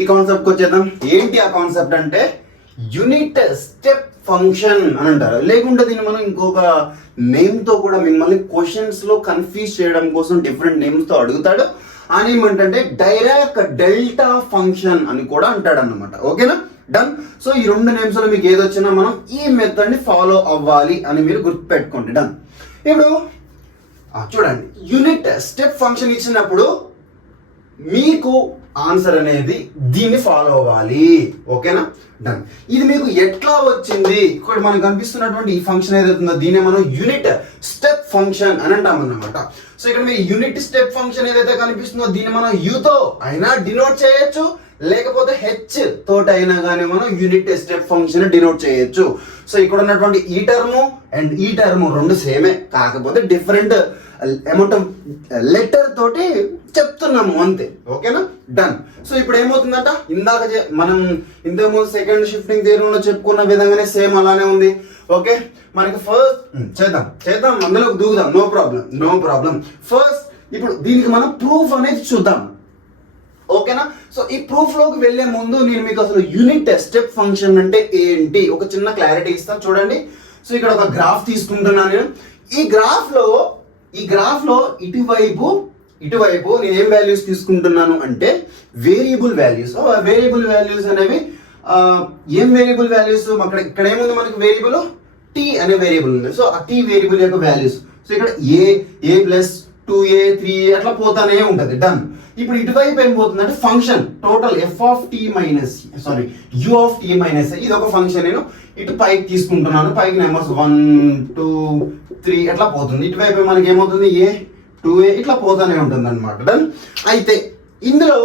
ఈ కాన్సెప్ట్కి వచ్చేద్దాం. ఏంటి ఆ కాన్సెప్ట్ అంటే యూనిట్ స్టెప్ ఫంక్షన్ అని అంటారు. లేకుంటే దీన్ని మనం ఇంకొక నేమ్ తో కూడా మిమ్మల్ని క్వశ్చన్స్ లో కన్ఫ్యూజ్ చేయడం కోసం డిఫరెంట్ నేమ్స్ తో అడుగుతాడు. అని ఏమంటే డైరాక్ డెల్టా ఫంక్షన్ అని కూడా అంటాడు అన్నమాట. ఓకేనా, డన్. సో ఈ రెండు నేమ్స్ లో మీకు ఏదొచ్చినా మనం ఈ మెథడ్ ని ఫాలో అవ్వాలి అని మీరు గుర్తుపెట్టుకోండి. డన్. ఇప్పుడు చూడండి, యూనిట్ స్టెప్ ఫంక్షన్ ఇచ్చినప్పుడు మీకు ఆన్సర్ అనేది దీన్ని ఫాలో అవ్వాలి. ఓకేనా, డన్. ఇది మీకు ఎట్లా వచ్చింది? ఇక్కడ మనకు కనిపిస్తున్నటువంటి ఈ ఫంక్షన్ ఏదైతుందో దీన్ని మనం యూనిట్ స్టెప్ ఫంక్షన్ అని అంటాం అన్నమాట. సో ఇక్కడ మీరు యూనిట్ స్టెప్ ఫంక్షన్ ఏదైతే కనిపిస్తుందో దీన్ని మనం యూతో అయినా డినోట్ చేయొచ్చు, లేకపోతే హెచ్ తోటి అయినా కానీ మనం యూనిట్ స్టెప్ ఫంక్షన్ డినోట్ చేయొచ్చు. సో ఇక్కడ ఉన్నటువంటి ఈ టర్మ్ అండ్ ఈ టర్మ్ రెండు సేమే, కాకపోతే డిఫరెంట్ అమౌంట్ ఆఫ్ లెటర్ తోటి చెప్తున్నాము అంతే. ఓకేనా, డన్. సో ఇప్పుడు ఏమవుతుందంట, ఇందాక మనం ఇంతకుముందు సెకండ్ షిఫ్టింగ్ థియరీలో చెప్పుకున్న విధంగానే సేమ్ అలానే ఉంది. ఓకే, మనకి ఫస్ట్ చేద్దాం అందులోకి దూకుదాం. No problem. ఫస్ట్ ఇప్పుడు దీనికి మనం ప్రూఫ్ అనేది చూద్దాం. ఓకేనా, సో ఈ ప్రూఫ్ లోకి వెళ్లే ముందు నేను మీకు అసలు యూనిట్ స్టెప్ ఫంక్షన్ అంటే ఏంటి ఒక చిన్న క్లారిటీ ఇస్తాను. చూడండి, సో ఇక్కడ ఒక గ్రాఫ్ తీసుకుంటున్నాను నేను. ఈ గ్రాఫ్ లో ఇటువైపు నేను ఏం వాల్యూస్ తీసుకుంటున్నాను అంటే వేరియబుల్ వాల్యూస్. వేరియబుల్ వాల్యూస్ అనేవి ఏం వేరియబుల్ వాల్యూస్? ఇక్కడ ఏముంది మనకి వేరియబుల్ టీ అనే వేరియబుల్ ఉంది. సో ఆ టీ వేరియబుల్ యొక్క వాల్యూస్. సో ఇక్కడ ఏ ప్లస్ 2a 3a అట్లా పోతానే ఉంటది. డన్. ఇప్పుడు ఇటువైపు ఏం పోతుందంటే function total u of t minus ఇది ఒక ఫంక్షన్ నేను ఇటు పైకి తీసుకుంటున్నాను. పైకి నెంబర్స్ 1 2 3 అట్లా పోతుంది. ఇటువైపు మనకి ఏమవుతుంది a 2a ఇట్లా పోతానే ఉంటుంది అనమాట. డన్. అయితే ఇందులో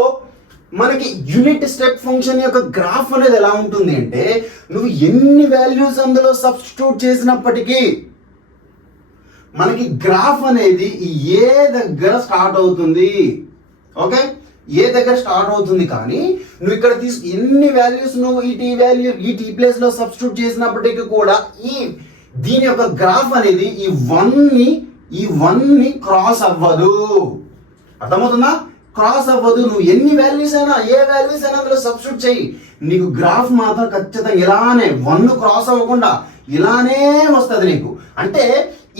మనకి యూనిట్ స్టెప్ ఫంక్షన్ యొక్క గ్రాఫ్ అనేది ఎలా ఉంటుంది అంటే నువ్వు ఎన్ని వాల్యూస్ అందులో సబ్స్టిట్యూట్ చేసినప్పటికీ మనకి గ్రాఫ్ అనేది ఏ దగ్గర స్టార్ట్ అవుతుంది. ఓకే, ఏ దగ్గర స్టార్ట్ అవుతుంది. కానీ నువ్వు ఇక్కడ ఎన్ని వాల్యూస్ నువ్వు ఈ టీ ప్లేస్ లో సబ్స్టిట్యూట్ చేసినప్పటికీ కూడా దీని యొక్క గ్రాఫ్ అనేది ఈ వన్ ని క్రాస్ అవ్వదు. అర్థమవుతుందా? క్రాస్ అవ్వదు. నువ్వు ఎన్ని వాల్యూస్ అయినా ఏ వాల్యూస్ అయినా అందులో సబ్స్టిట్యూట్ చేయి, నీకు గ్రాఫ్ మాత్రం ఖచ్చితంగా ఇలానే 1 క్రాస్ అవ్వకుండా ఇలానే వస్తుంది నీకు. అంటే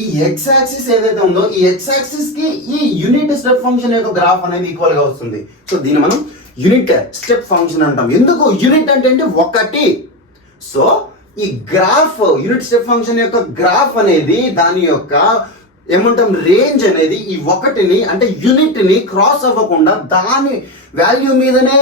ఈ ఎక్స్ యాక్సిస్ ఏదైతే ఉందో ఈ ఎక్స్ యాక్సిస్ కి ఈ యూనిట్ స్టెప్ ఫంక్షన్ యొక్క గ్రాఫ్ అనేది ఈక్వల్ గా వస్తుంది. సో దీన్ని మనం యూనిట్ స్టెప్ ఫంక్షన్ అంటాం. ఎందుకు? యూనిట్ అంటే ఒకటి. సో ఈ గ్రాఫ్ యూనిట్ స్టెప్ ఫంక్షన్ యొక్క గ్రాఫ్ అనేది దాని యొక్క ఏమంటాం రేంజ్ అనేది ఈ ఒకటిని అంటే యూనిట్ ని క్రాస్ అవ్వకుండా దాని వాల్యూ మీదనే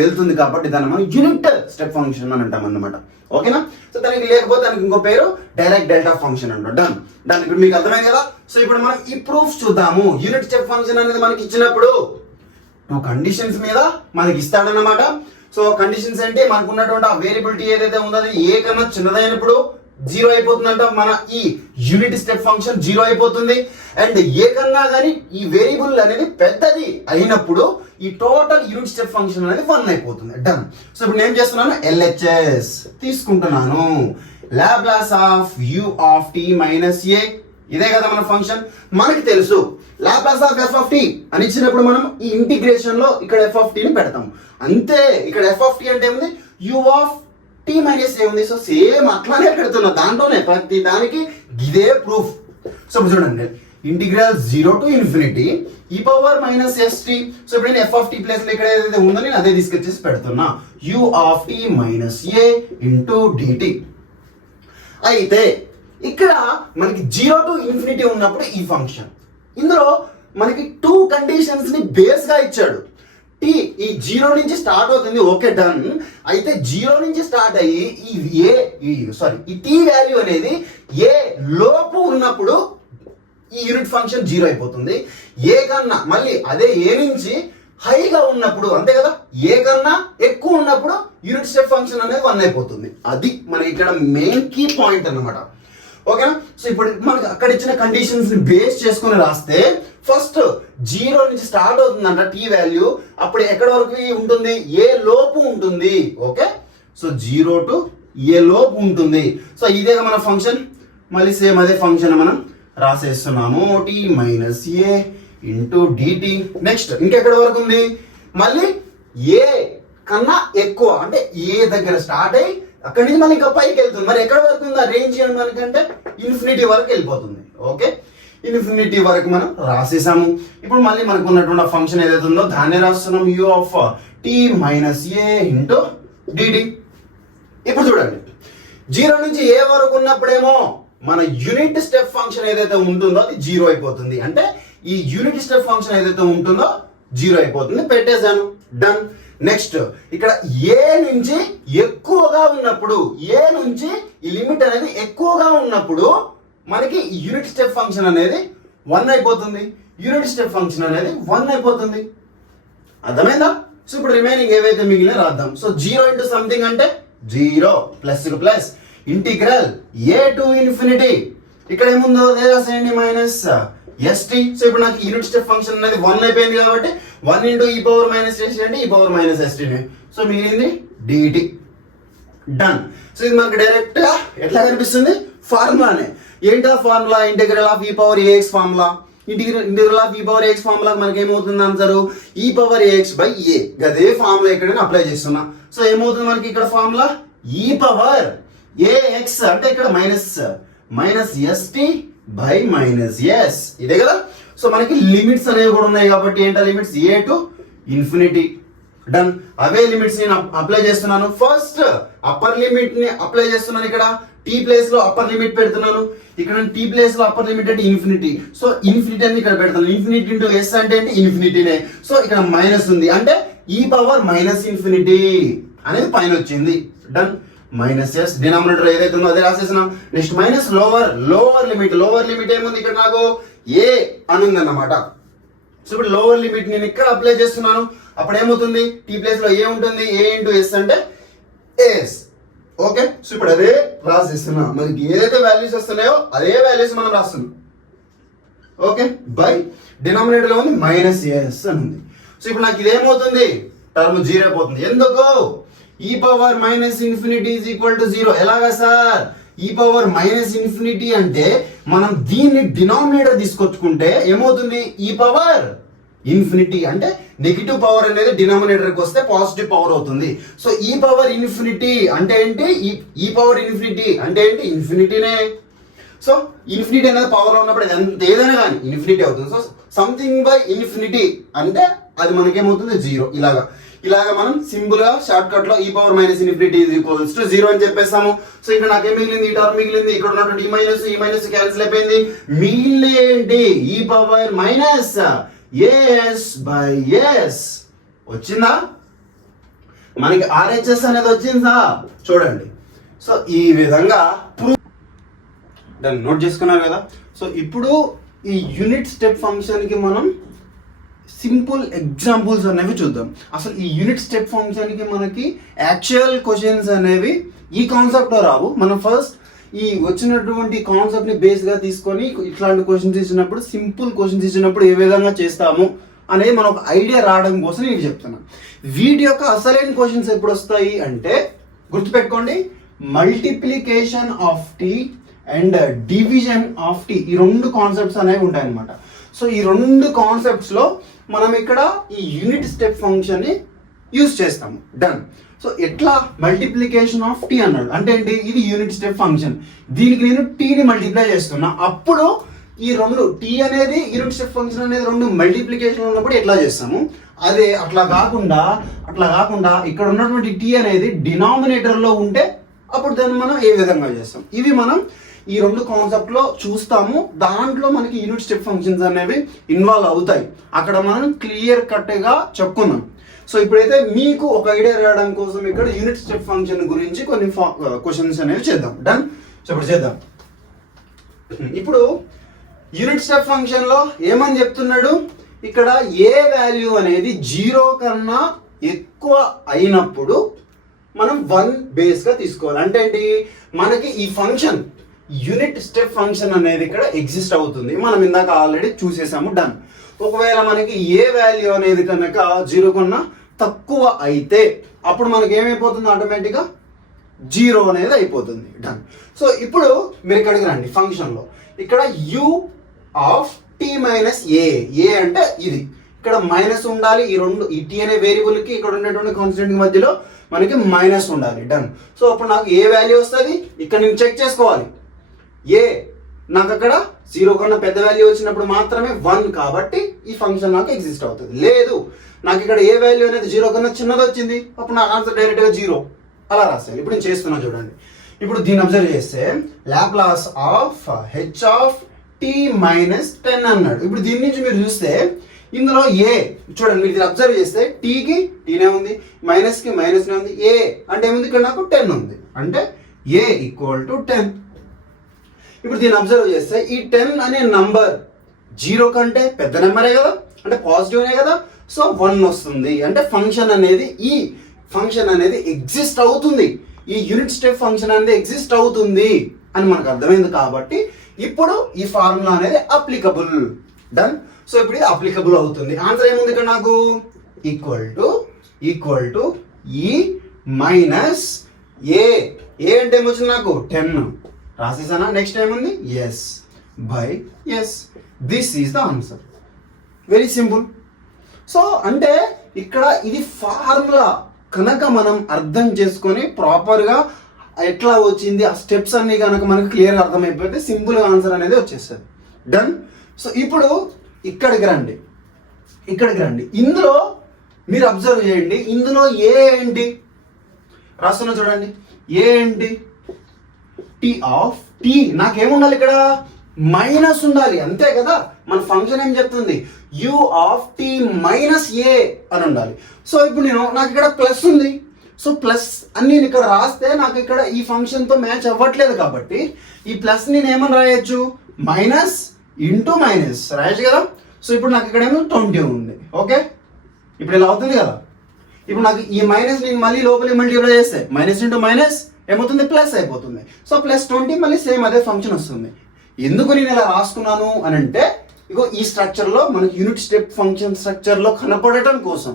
వెళ్తుంది. కాబట్టి దాన్ని మనం యూనిట్ స్టెప్ ఫంక్షన్ అని అంటాం అన్నమాట. ఓకేనా, సో దానికి లేకపోతే దానికి ఇంకో పేరు డైరెక్ట్ డెల్టా ఫంక్షన్ అంటాం. డన్. దాని ఇప్పుడు మీకు అర్థమైంది కదా. సో ఇప్పుడు మనం ఈ ప్రూఫ్ చూద్దాము. యూనిట్ స్టెప్ ఫంక్షన్ అనేది మనకి ఇచ్చినప్పుడు 2 కండిషన్స్ మీద మనకి ఇస్తాడన్నమాట. సో కండిషన్స్ అంటే మనకు ఉన్నటువంటి ఆ వేరియబిలిటీ ఏదైతే ఉందో అది ఏ కన్నా చిన్నదైనప్పుడు 0 అయిపోతుందంట. మన ఈ యూనిట్ స్టెప్ ఫంక్షన్ 0 అయిపోతుంది. అండ్ ఏ కన్నా కానీ ఈ వేరియబుల్ అనేది పెద్దది అయినప్పుడు ఈ టోటల్ యూనిట్ స్టెప్ ఫంక్షన్ అనేది 1 అయిపోతుంది. డన్. సో ఇప్పుడు నేను చేస్తున్నాను LHS తీసుకుంటున్నాను. Laplace of u of t minus a ఇదే కదా మన ఫంక్షన్. మనకి తెలుసు Laplace of f of t అని ఇచ్చినప్పుడు మనం ఈ ఇంటిగ్రేషన్ లో ఇక్కడ f ఆఫ్ t ని పెడతాం అంతే. ఇక్కడ f ఆఫ్ t అంటే ఏముంది? u of t minus a ఉంది. సో సేమ్ అట్లానే పెడుతున్నా దాంట్లోనే ప్రతి దానికి ఇదే ప్రూఫ్. సో చూడండి, integral 0 to infinity e power minus st. So ఇప్పుడు నేను f ఆఫ్ t ప్లేస్ లో ఇక్కడ ఏదైతే ఉందో నేను అదే తీసుకొచ్చేసి పెడుతున్నా. u of t minus a into dt. అయితే ఇక్కడ మనకి 0 టు ఇన్ఫినిటీ ఉన్నప్పుడు ఈ ఫంక్షన్ ఇందులో మనకి 2 కండిషన్స్ ని బేస్ గా ఇచ్చాడు. టీ ఈ 0 నుంచి స్టార్ట్ అవుతుంది. Okay, done. అయితే 0 నుంచి స్టార్ట్ అయ్యి ఈ టీ వాల్యూ అనేది ఏ లోపు ఉన్నప్పుడు ఈ యూనిట్ ఫంక్షన్ 0 అయిపోతుంది. ఏ కన్నా మళ్ళీ అదే ఏ నుంచి హైగా ఉన్నప్పుడు అంతే కదా, ఏ కన్నా ఎక్కువ ఉన్నప్పుడు యూనిట్ స్టెప్ ఫంక్షన్ అనేది 1 అయిపోతుంది. అది మనకి ఇక్కడ మెయిన్ కీ పాయింట్ అన్నమాట. ఓకేనా, సో ఇప్పుడు మనకి అక్కడ ఇచ్చిన కండిషన్స్ ని బేస్ చేసుకుని రాస్తే ఫస్ట్ 0 నుంచి స్టార్ట్ అవుతుందంట టీ వాల్యూ. అప్పుడు ఎక్కడి వరకు ఉంటుంది? ఏ లోపు ఉంటుంది. ఓకే, సో 0 టు ఏ లోపు ఉంటుంది. సో ఇదే మన ఫంక్షన్. మళ్ళీ సేమ్ అదే ఫంక్షన్ మనం రాసేస్తున్నాము. టీ మైనస్ ఏ ఇంటూ డిటి. నెక్స్ట్ ఇంకెక్కడి వరకు ఉంది? మళ్ళీ ఏ కన్నా ఎక్కువ అంటే ఏ దగ్గర స్టార్ట్ అయ్యి అక్కడి నుంచి మనకి ఇంకా పైకి వెళ్తుంది. మరి ఎక్కడ వరకు ఉంది ఆ రేంజ్ అని మనకంటే ఇన్ఫినిటీ వరకు వెళ్ళిపోతుంది. ఓకే, ఇన్ఫినిటీ వరకు మనం రాసేసాము. ఇప్పుడు మళ్ళీ మనకు ఉన్నటువంటి ఫంక్షన్ ఏదైతే ఉందో దాన్ని రాస్తున్నాం, u of t minus a into dt. ఇప్పుడు చూడండి, 0 నుంచి a వరకు ఉన్నప్పుడేమో మన యూనిట్ స్టెప్ ఫంక్షన్ ఏదైతే ఉంటుందో అది 0 అయిపోతుంది. అంటే ఈ యూనిట్ స్టెప్ ఫంక్షన్ ఏదైతే ఉంటుందో 0 అయిపోతుంది. పెట్టేశాను, డన్. నెక్స్ట్ ఇక్కడ ఏ నుంచి ఎక్కువగా ఉన్నప్పుడు, ఏ నుంచి ఈ లిమిట్ అనేది ఎక్కువగా ఉన్నప్పుడు మనకి యూనిట్ స్టెప్ ఫంక్షన్ అనేది 1 అయిపోతుంది. యూనిట్ స్టెప్ ఫంక్షన్ అనేది 1 అయిపోతుంది. అర్థమైందా? సో ఇప్పుడు రిమైనింగ్ ఏవైతే మిగిలిన రాద్దాం. సో 0 ఇంటూ సంథింగ్ అంటే 0 plus plus integral A to infinity. ఇక్కడ ఏముందో అదే రాసేయండి, మైనస్ st. సో ఇప్పుడు నాకు యూనిట్ స్టెప్ ఫంక్షన్ అనేది 1 అయిపోయింది కాబట్టి 1 ఇంటూ ఈ పవర్ మైనస్ st అంటే e power minus st. So మిగిలింది dt. డన్. సో ఇది మనకి డైరెక్ట్ గా ఎట్లా కనిపిస్తుంది? ఫార్ములానే. ఏంటో formula? Integral of e power A X formula. Integral of e power A X formula మనకి ఏమవుతుంది ఆన్సర్? ఈ పవర్ ఏఎక్స్ బై ఏ. అదే ఫార్ములా ఇక్కడ నేను అప్లై చేస్తున్నా. సో ఏమవుతుంది మనకి ఇక్కడ ఫార్ములా? ఈ పవర్ ఏఎక్స్ అంటే ఇక్కడ minus st by minus yes. ఇదే కదా. సో మనకి లిమిట్స్ అనేవి కూడా ఉన్నాయి కాబట్టి ఏంటో limits A to infinity. Done. Away limits నేను అప్లై చేస్తున్నాను. ఫస్ట్ అప్పర్ లిమిట్ ని అప్లై చేస్తున్నాను. ఇక్కడ టీ ప్లేస్ లో అప్పర్ లిమిట్ పెడుతున్నాను. ఇక్కడ టీ ప్లేస్ లో అప్పర్ లిమిట్ అంటే ఇన్ఫినిటీ. సో ఇన్ఫినిటీ అని ఇక్కడ పెడతాను. ఇన్ఫినిటీ ఇంటూ ఎస్ అంటే ఏంటి? ఇన్ఫినిటీనే. సో ఇక్కడ మైనస్ ఉంది అంటే ఈ పవర్ మైనస్ ఇన్ఫినిటీ అనేది పైన వచ్చింది. డన్. మైనస్ ఎస్ డినామినేటర్ ఏదైతే ఉందో అదే రాసేసినాం. Next minus lower limit. Lower limit ఏముంది ఇక్కడ? నాకు ఏ అని ఉంది అన్నమాట. సో ఇప్పుడు లోవర్ లిమిట్ నేను ఇక్కడ అప్లై చేస్తున్నాను. అప్పుడు ఏమవుతుంది? టీ ప్లేస్ లో ఏ ఉంటుంది? ఏ ఇంటూ ఎస్ అంటే ఎస్. ఓకే, సో ఇప్పుడు అదే రాసేస్తున్నా. మనకి ఏదైతే వాల్యూస్ వస్తున్నాయో అదే వాల్యూస్ మనం రాస్తున్నాం. ఓకే, బై డినామినేటర్ లో ఉంది మైనస్ ఎస్ అని ఉంది. సో ఇప్పుడు నాకు ఇదేమవుతుంది? టర్మ్ 0 అయిపోతుంది. ఎందుకు? ఈ power minus infinity is equal to 0. ఎలాగా సార్? ఈ పవర్ మైనస్ ఇన్ఫినిటీ అంటే మనం దీన్ని డినామినేటర్ తీసుకొచ్చుకుంటే ఏమవుతుంది? ఈ పవర్ ఇన్ఫినిటీ అంటే నెగిటివ్ పవర్ అనేది డినామినేటర్కి వస్తే పాజిటివ్ పవర్ అవుతుంది. సో ఈ పవర్ ఇన్ఫినిటీ అంటే ఏంటి? ఈ పవర్ ఇన్ఫినిటీ అంటే ఏంటి? ఇన్ఫినిటీనే. సో ఇన్ఫినిటీ అనేది పవర్ లో ఉన్నప్పుడు ఏదైనా కానీ ఇన్ఫినిటీ అవుతుంది. సో సంథింగ్ బై ఇన్ఫినిటీ అంటే అది మనకేమవుతుంది? 0. ఇలాగా మనం సింపుల్ గా షార్ట్ కట్ లో ఈ power minus infinity is equals to 0 అని చెప్పేస్తాము. సో ఇక్కడ నాకేం మిగిలింది? ఈ టర్మ్ మిగిలింది. ఇక్కడ ఉన్నటువంటి ఈ మైనస్ క్యాన్సిల్ అయిపోయింది. మిగిలిన ఏంటి? E power minus as by S. వచ్చిందా? మనకి RHS అనేది వచ్చిందా? చూడండి. సో ఈ విధంగా దాన్ని నోట్ చేసుకున్నారు కదా. సో ఇప్పుడు ఈ యూనిట్ స్టెప్ ఫంక్షన్ కి మనం సింపుల్ ఎగ్జాంపుల్స్ అనేవి చూద్దాం. అసలు ఈ యూనిట్ స్టెప్ ఫంక్షన్ కి మనకి యాక్చువల్ క్వశ్చన్స్ అనేవి ఈ కాన్సెప్ట్ లో రావు. మనం ఫస్ట్ ఈ వచ్చినటువంటి కాన్సెప్ట్ ని బేస్ గా తీసుకొని ఇట్లాంటి క్వశ్చన్స్ ఇచ్చినప్పుడు, సింపుల్ క్వశ్చన్స్ ఇచ్చినప్పుడు ఏ విధంగా చేస్తాము అనేది మనం ఒక ఐడియా రావడం కోసం నేను చెప్తున్నాను. వీటి యొక్క అసలైన క్వశ్చన్స్ ఎప్పుడు వస్తాయి అంటే గుర్తుపెట్టుకోండి, multiplication of T and division of T, ఈ 2 కాన్సెప్ట్స్ అనేవి ఉంటాయన్నమాట. సో ఈ 2 కాన్సెప్ట్స్ లో మనం ఇక్కడ ఈ యూనిట్ స్టెప్ ఫంక్షన్ ని యూజ్ చేస్తాము. డన్. సో ఎట్లా? మల్టిప్లికేషన్ ఆఫ్ టీ అన్నాడు అంటే ఏంటి? ఇది యూనిట్ స్టెప్ ఫంక్షన్. దీనికి నేను టీని మల్టిప్లై చేస్తున్నా. అప్పుడు ఈ 2 టీ అనేది యూనిట్ స్టెప్ ఫంక్షన్ అనేది 2 మల్టిప్లికేషన్ ఉన్నప్పుడు ఎట్లా చేస్తాము అదే. అట్లా కాకుండా ఇక్కడ ఉన్నటువంటి టీ అనేది డినామినేటర్ లో ఉంటే అప్పుడు దాన్ని మనం ఏ విధంగా చేస్తాం, ఇవి మనం ఈ 2 కాన్సెప్ట్ లో చూస్తాము. దాంట్లో మనకి యూనిట్ స్టెప్ ఫంక్షన్స్ అనేవి ఇన్వాల్వ్ అవుతాయి. అక్కడ మనం క్లియర్ కట్ గా చెప్పుకుందాం. సో ఇప్పుడైతే మీకు ఒక ఐడియా రావడం కోసం ఇక్కడ యూనిట్ స్టెప్ ఫంక్షన్ గురించి కొన్ని క్వశ్చన్స్ అనేవి చేద్దాం. డన్. సో ఇప్పుడు చేద్దాం. ఇప్పుడు యూనిట్ స్టెప్ ఫంక్షన్ లో ఏమని చెప్తున్నాడు? ఇక్కడ ఏ వాల్యూ అనేది 0 కన్నా ఎక్కువ అయినప్పుడు మనం 1 బేస్ గా తీసుకోవాలి. అంటే ఏంటి? మనకి ఈ ఫంక్షన్ యూనిట్ స్టెప్ ఫంక్షన్ అనేది ఇక్కడ ఎగ్జిస్ట్ అవుతుంది. మనం ఇందాక ఆల్రెడీ చూసేసాము. డన్. ఒకవేళ మనకి ఏ వాల్యూ అనేది కనుక 0 కన్నా తక్కువ అయితే అప్పుడు మనకి ఏమైపోతుంది? ఆటోమేటిక్గా 0 అనేది అయిపోతుంది. డన్. సో ఇప్పుడు మీరు ఇక్కడికి రండి. ఫంక్షన్లో ఇక్కడ u of t minus A అంటే ఇది ఇక్కడ మైనస్ ఉండాలి. ఈ టీ అనే వేరియబుల్ కి ఇక్కడ ఉన్నటువంటి కాన్స్టెంట్ మధ్యలో మనకి మైనస్ ఉండాలి. డన్. సో అప్పుడు నాకు ఏ వాల్యూ వస్తుంది ఇక్కడ నేను చెక్ చేసుకోవాలి. నాకు అక్కడ 0 కన్నా పెద్ద వాల్యూ వచ్చినప్పుడు మాత్రమే 1 కాబట్టి ఈ ఫంక్షన్ నాకు ఎగ్జిస్ట్ అవుతుంది. లేదు నాకు ఇక్కడ ఏ వాల్యూ అనేది 0 కన్నా చిన్నది వచ్చింది, అప్పుడు నాకు ఆన్సర్ డైరెక్ట్ గా 0 అలా రాస్తాను. ఇప్పుడు నేను చేస్తున్నా చూడండి. ఇప్పుడు దీన్ని అబ్జర్వ్ చేస్తే Laplace of h of t minus 10 అన్నాడు. ఇప్పుడు దీని నుంచి మీరు చూస్తే ఇందులో ఏ చూడండి, మీరు అబ్జర్వ్ చేస్తే టీకి టీనే ఉంది, మైనస్కి మైనస్నే ఉంది, ఏ అంటే ఏముంది ఇక్కడ నాకు 10 ఉంది, అంటే ఏ ఈక్వల్ టు 10. ఇప్పుడు దీన్ని అబ్జర్వ్ చేస్తే ఈ 10 అనే నంబర్ 0 కంటే పెద్ద నెంబరే కదా, అంటే పాజిటివ్నే కదా, సో 1 వస్తుంది. అంటే ఫంక్షన్ అనేది ఎగ్జిస్ట్ అవుతుంది, ఈ యూనిట్ స్టెప్ ఫంక్షన్ అనేది ఎగ్జిస్ట్ అవుతుంది అని మనకు అర్థమైంది. కాబట్టి ఇప్పుడు ఈ ఫార్ములా అనేది అప్లికబుల్. డన్. సో ఇప్పుడు ఇది అప్లికబుల్ అవుతుంది. ఆన్సర్ ఏముంది ఇక్కడ నాకు equal to e minus A అంటే ఏమొచ్చింది నాకు 10 రాసేసానా. నెక్స్ట్ ఏముంది S by S. This is the answer. Very simple. So అంటే ఇక్కడ ఇది ఫార్ములా కనుక మనం అర్థం చేసుకొని ప్రాపర్గా ఎట్లా వచ్చింది ఆ స్టెప్స్ అన్ని కనుక మనకు క్లియర్గా అర్థమైపోతే సింపుల్గా ఆన్సర్ అనేది వచ్చేస్తుంది. డన్. సో ఇప్పుడు ఇక్కడికి రండి. ఇందులో మీరు అబ్జర్వ్ చేయండి, ఇందులో ఏ ఏంటి రాస్తున్నా చూడండి. ఏ ఏంటి టీ ఆఫ్ టీ, నాకేముండాలి ఇక్కడ మైనస్ ఉండాలి, అంతే కదా. మన ఫంక్షన్ ఏం చెప్తుంది యూ ఆఫ్ టీ మైనస్ ఏ అని ఉండాలి. సో ఇప్పుడు నాకు ఇక్కడ ప్లస్ ఉంది, సో ప్లస్ అని నేను ఇక్కడ రాస్తే నాకు ఇక్కడ ఈ ఫంక్షన్తో మ్యాచ్ అవ్వట్లేదు కాబట్టి ఈ ప్లస్ నేను ఏమని రాయొచ్చు మైనస్ ఇంటూ మైనస్ రాయొచ్చు కదా. సో ఇప్పుడు నాకు ఇక్కడ ఏమో 20 ఉంది. ఓకే, ఇప్పుడు ఇలా అవుతుంది కదా. ఇప్పుడు నాకు ఈ మైనస్ నేను మళ్ళీ లోపలికి మల్టిప్లై చేస్తే మైనస్ ఇంటూ మైనస్ ఏమవుతుంది ప్లస్ అయిపోతుంది. సో ప్లస్ 20 మళ్ళీ సేమ్ అదే ఫంక్షన్ వస్తుంది. ఎందుకు నేను ఇలా రాసుకున్నాను అని అంటే ఇగో ఈ స్ట్రక్చర్లో మనకి యూనిట్ స్టెప్ ఫంక్షన్ స్ట్రక్చర్లో కనపడటం కోసం.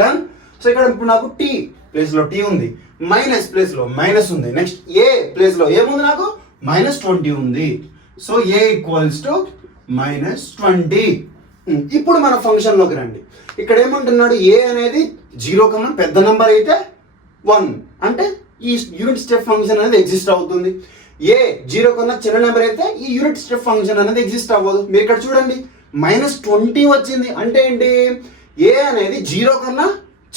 డన్. సో ఇక్కడ ఇప్పుడు నాకు టీ ప్లేస్లో టీ ఉంది, మైనస్ ప్లేస్లో మైనస్ ఉంది, నెక్స్ట్ ఏ ప్లేస్లో ఏముంది నాకు -20 ఉంది. So A equals to -20. ఇప్పుడు మన ఫంక్షన్లోకి రండి. ఇక్కడ ఏమంటున్నాడు ఏ అనేది 0 కన్నా పెద్ద నెంబర్ అయితే 1 అంటే ఈ యూనిట్ స్టెప్ ఫంక్షన్ అనేది ఎగ్జిస్ట్ అవుతుంది. ఏ 0 కన్నా చిన్న నెంబర్ అయితే ఈ యూనిట్ స్టెప్ ఫంక్షన్ అనేది ఎగ్జిస్ట్ అవ్వదు. మీరు ఇక్కడ చూడండి -20 వచ్చింది అంటే ఏంటి ఏ అనేది 0 కన్నా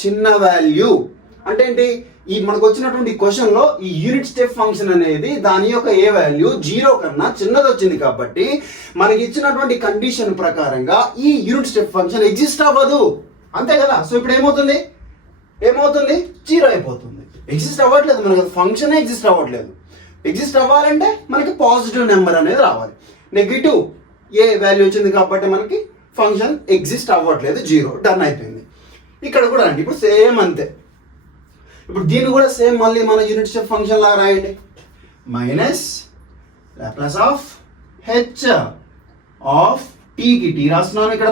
చిన్న వాల్యూ. అంటే ఏంటి ఈ మనకు వచ్చినటువంటి క్వశ్చన్ లో ఈ యూనిట్ స్టెప్ ఫంక్షన్ అనేది దాని యొక్క ఏ వాల్యూ 0 కన్నా చిన్నది వచ్చింది కాబట్టి మనకి ఇచ్చినటువంటి కండిషన్ ప్రకారంగా ఈ యూనిట్ స్టెప్ ఫంక్షన్ ఎగ్జిస్ట్ అవ్వదు, అంతే కదా. సో ఇప్పుడు ఏమవుతుంది 0 అయిపోతుంది. ఎగ్జిస్ట్ అవ్వట్లేదు, మనకి ఫంక్షన్ ఎగ్జిస్ట్ అవ్వట్లేదు. ఎగ్జిస్ట్ అవ్వాలంటే మనకి పాజిటివ్ నెంబర్ అనేది రావాలి. నెగిటివ్ ఏ వాల్యూ వచ్చింది కాబట్టి మనకి ఫంక్షన్ ఎగ్జిస్ట్ అవ్వట్లేదు, 0. డన్ అయిపోయింది. ఇక్కడ కూడా అండి ఇప్పుడు సేమ్ అంతే. ఇప్పుడు దీన్ని కూడా సేమ్ మళ్ళీ మన యూనిట్ స్టెప్ ఫంక్షన్ లాగా రాయండి. Minus Laplace of H of టీకి టీ రాస్తున్నాను, ఇక్కడ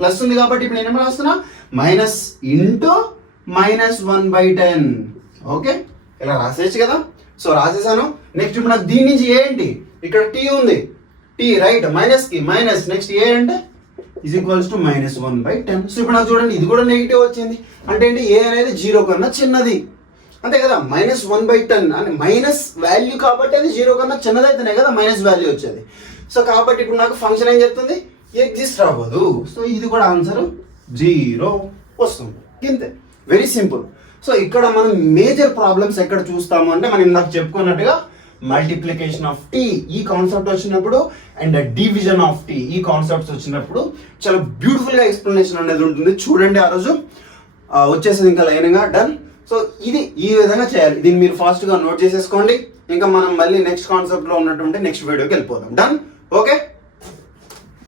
ప్లస్ ఉంది కాబట్టి ఇప్పుడు నేను ఏం రాస్తున్నా మైనస్ ఇంటూ -1/10. ఓకే, ఇలా రాసేయచ్చు కదా. సో రాసేసాను. నెక్స్ట్ ఇప్పుడు నాకు దీని నుంచి ఏంటి ఇక్కడ టీ ఉంది, టీ రైట్ మైనస్ కి మైనస్, నెక్స్ట్ ఏ అంటే ఈజ్ ఈక్వల్స్ టు -1/10. సో ఇప్పుడు నాకు చూడండి ఇది కూడా నెగిటివ్ వచ్చింది అంటే ఏంటి ఏ అనేది 0 కన్నా చిన్నది, అంతే కదా. -1/10 అని మైనస్ వాల్యూ కాబట్టి అది 0 కన్నా చిన్నది అయితేనే కదా మైనస్ వాల్యూ వచ్చేది. సో కాబట్టి ఇప్పుడు నాకు ఫంక్షన్ ఏం చెప్తుంది ఎగ్జిస్ట్ అవ్వదు. సో ఇది కూడా ఆన్సర్ 0 వస్తుంది. ఇంతే, వెరీ సింపుల్. సో ఇక్కడ మనం మేజర్ ప్రాబ్లమ్స్ ఎక్కడ చూస్తాము అంటే మనం ఇందాక చెప్పుకున్నట్టుగా మల్టిప్లికేషన్ ఆఫ్ టీ ఈ కాన్సెప్ట్ వచ్చినప్పుడు అండ్ డివిజన్ ఆఫ్ టీ ఈ కాన్సెప్ట్స్ వచ్చినప్పుడు చాలా బ్యూటిఫుల్ గా ఎక్స్ప్లెనేషన్ అనేది ఉంటుంది. చూడండి ఆ రోజు వచ్చేసింది ఇంకా లైన్గా. డన్. సో ఇది ఈ విధంగా చేయాలి. దీన్ని మీరు ఫాస్ట్ గా నోట్ చేసేసుకోండి. ఇంకా మనం మళ్ళీ నెక్స్ట్ కాన్సెప్ట్ లో ఉన్నటువంటి నెక్స్ట్ వీడియోకి వెళ్ళిపోదాం. డన్. ఓకే.